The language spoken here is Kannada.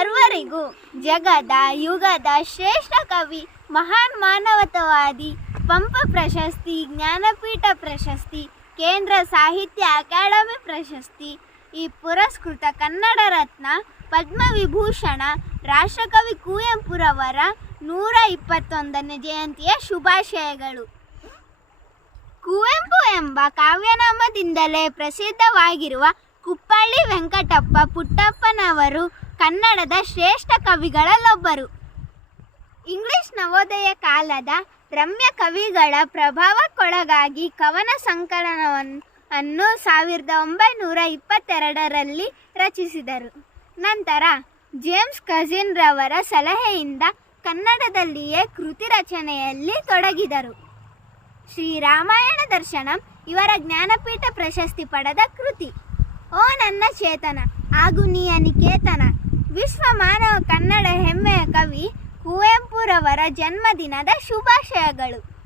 ಸರ್ವರಿಗೂ ಜಗದ ಯುಗದ ಶ್ರೇಷ್ಠ ಕವಿ, ಮಹಾನ್ ಮಾನವತವಾದಿ, ಪಂಪ ಪ್ರಶಸ್ತಿ, ಜ್ಞಾನಪೀಠ ಪ್ರಶಸ್ತಿ, ಕೇಂದ್ರ ಸಾಹಿತ್ಯ ಅಕಾಡೆಮಿ ಪ್ರಶಸ್ತಿ, ಈ ಪುರಸ್ಕೃತ ಕನ್ನಡ ರತ್ನ, ಪದ್ಮವಿಭೂಷಣ, ರಾಷ್ಟ್ರಕವಿ ಕುವೆಂಪುರವರ ನೂರ ಇಪ್ಪತ್ತೊಂದನೇ ಜಯಂತಿಯ ಶುಭಾಶಯಗಳು. ಕುವೆಂಪು ಎಂಬ ಕಾವ್ಯನಾಮದಿಂದಲೇ ಪ್ರಸಿದ್ಧವಾಗಿರುವ ಕುಪ್ಪಳ್ಳಿ ವೆಂಕಟಪ್ಪ ಪುಟ್ಟಪ್ಪನವರು ಕನ್ನಡದ ಶ್ರೇಷ್ಠ ಕವಿಗಳಲ್ಲೊಬ್ಬರು. ಇಂಗ್ಲಿಷ್ ನವೋದಯ ಕಾಲದ ರಮ್ಯ ಕವಿಗಳ ಪ್ರಭಾವಕ್ಕೊಳಗಾಗಿ ಕವನ ಸಂಕಲನವನ್ನು ಅನ್ನು ಸಾವಿರದ ಒಂಬೈನೂರ ಇಪ್ಪತ್ತೆರಡರಲ್ಲಿ ರಚಿಸಿದರು. ನಂತರ ಜೇಮ್ಸ್ ಕಜಿನ್ ರವರ ಸಲಹೆಯಿಂದ ಕನ್ನಡದಲ್ಲಿಯೇ ಕೃತಿ ರಚನೆಯಲ್ಲಿ ತೊಡಗಿದರು. ಶ್ರೀರಾಮಾಯಣ ದರ್ಶನಂ ಇವರ ಜ್ಞಾನಪೀಠ ಪ್ರಶಸ್ತಿ ಪಡೆದ ಕೃತಿ. ಓ ನನ್ನ ಚೇತನ ಹಾಗೂ ನೀಯ ನಿಕೇತನ ವಿಶ್ವ ಮಾನವ ಕನ್ನಡ ಹೆಮ್ಮೆಯ ಕವಿ ಕುವೆಂಪುರವರ ಜನ್ಮದಿನದ ಶುಭಾಶಯಗಳು.